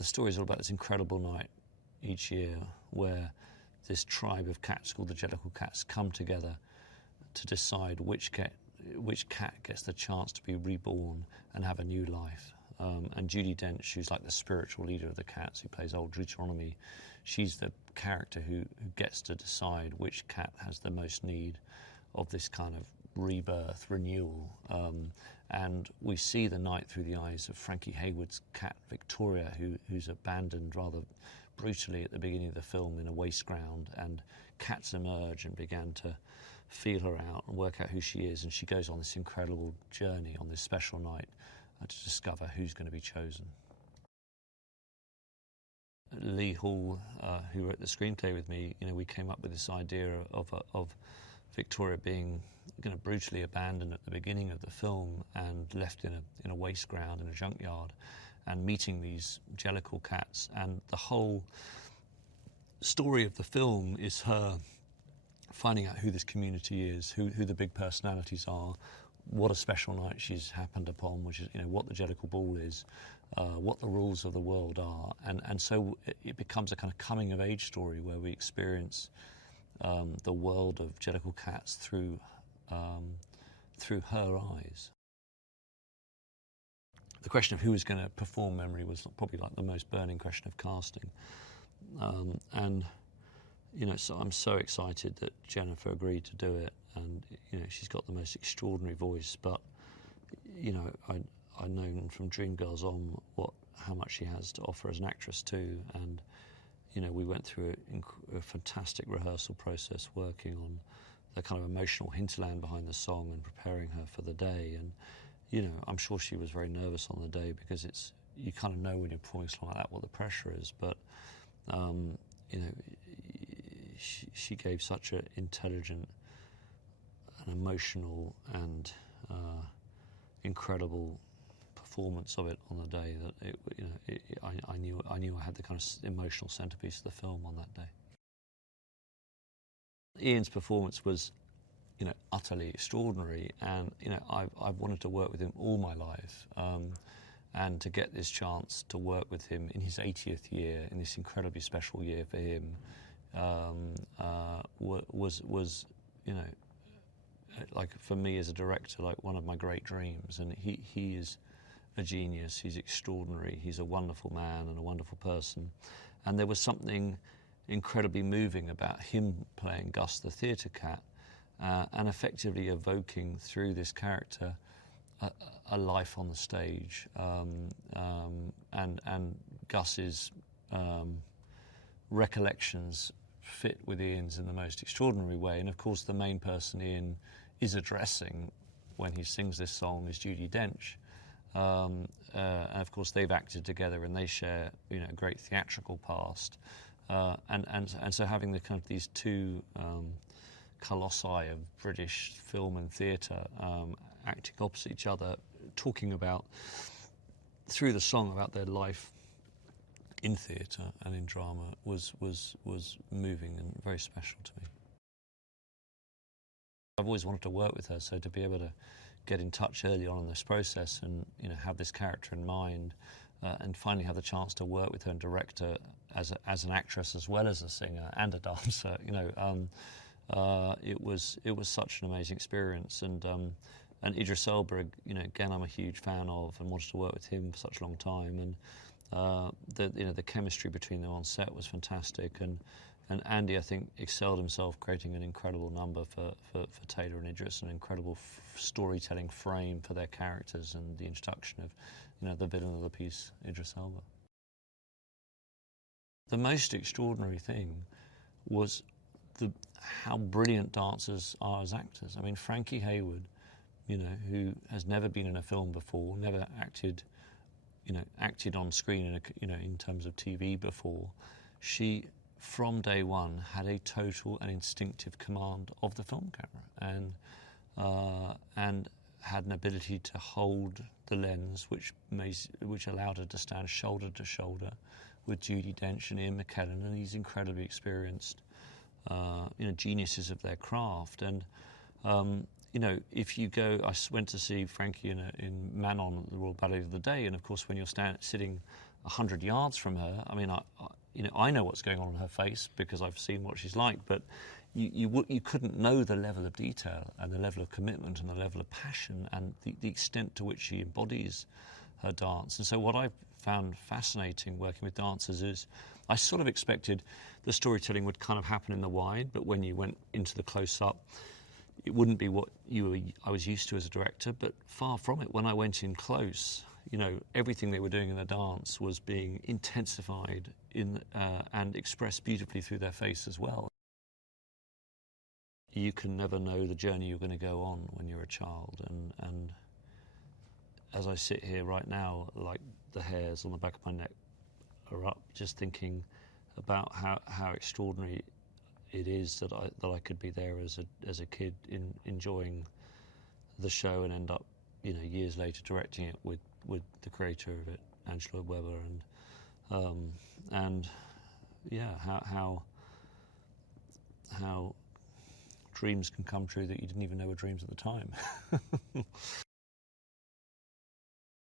the story is all about this incredible night each year where this tribe of cats called the Jellicle cats come together to decide which cat gets the chance to be reborn and have a new life. And Judi Dench, who's like the spiritual leader of the cats, who plays old Deuteronomy, she's the character who gets to decide which cat has the most need of this kind of rebirth, renewal. And we see the night through the eyes of Frankie Haywood's cat, Victoria, who's abandoned rather brutally at the beginning of the film in a waste ground, and cats emerge and began to feel her out and work out who she is, and she goes on this incredible journey on this special night to discover who's going to be chosen. Lee Hall, who wrote the screenplay with me, we came up with this idea of Victoria being brutally abandoned at the beginning of the film and left in a waste ground in a junkyard, and meeting these Jellicle cats. And the whole story of the film is her finding out who this community is, who the big personalities are, what a special night she's happened upon, which is what the Jellicle Ball is, what the rules of the world are, and so it becomes a kind of coming of age story where we experience the world of Jellicle cats through her eyes. The question of who was going to perform Memory was probably like the most burning question of casting, and so I'm so excited that Jennifer agreed to do it, and she's got the most extraordinary voice. But I've known from Dreamgirls on how much she has to offer as an actress too, and we went through a fantastic rehearsal process working on the kind of emotional hinterland behind the song and preparing her for the day. And I'm sure she was very nervous on the day, because you kind of know when you're performing something like that what the pressure is. But she gave such an intelligent and emotional and incredible performance of it on the day that I knew I had the kind of emotional centerpiece of the film on that day. Ian's performance was utterly extraordinary, and I've wanted to work with him all my life, and to get this chance to work with him in his 80th year, in this incredibly special year for him, was like, for me as a director, like one of my great dreams. And he is a genius. He's extraordinary. He's a wonderful man and a wonderful person. And there was something incredibly moving about him playing Gus the theatre cat, and effectively evoking through this character a life on the stage, and Gus's recollections fit with Ian's in the most extraordinary way. And of course the main person Ian is addressing when he sings this song is Judi Dench, and of course they've acted together and they share a great theatrical past, and so having the kind of these two colossi of British film and theatre acting opposite each other, talking about through the song about their life in theatre and in drama was moving and very special to me. I've always wanted to work with her, so to be able to get in touch early on in this process and have this character in mind, and finally have the chance to work with her and direct her as an actress as well as a singer and a dancer, it was such an amazing experience. And Idris Elba, again, I'm a huge fan of and wanted to work with him for such a long time. And the chemistry between them on set was fantastic. And Andy, I think, excelled himself creating an incredible number for Taylor and Idris, an incredible storytelling frame for their characters, and the introduction of the villain of the piece, Idris Elba. The most extraordinary thing was how brilliant dancers are as actors. I mean, Frankie Haywood, who has never been in a film before, never acted on screen in terms of TV before, she from day one had a total and instinctive command of the film camera, and had an ability to hold the lens, which allowed her to stand shoulder to shoulder with Judi Dench and Ian McKellen and these incredibly experienced geniuses of their craft. And if you go, I went to see Frankie in Manon at the Royal Ballet of the Day, and of course when you're sitting 100 yards from her. I mean, I know what's going on in her face because I've seen what she's like, but you couldn't know the level of detail and the level of commitment and the level of passion and the extent to which she embodies her dance. And so what I've found fascinating working with dancers is I sort of expected the storytelling would kind of happen in the wide, but when you went into the close-up, it wouldn't be what I was used to as a director, but far from it. When I went in close, everything they were doing in the dance was being intensified and expressed beautifully through their face as well. You can never know the journey you're going to go on when you're a child, and as I sit here right now, like the hairs on the back of my neck are up, just thinking about how extraordinary it is that I could be there as a kid enjoying the show and end up years later directing it with the creator of it, Angela Weber, and yeah, how dreams can come true that you didn't even know were dreams at the time.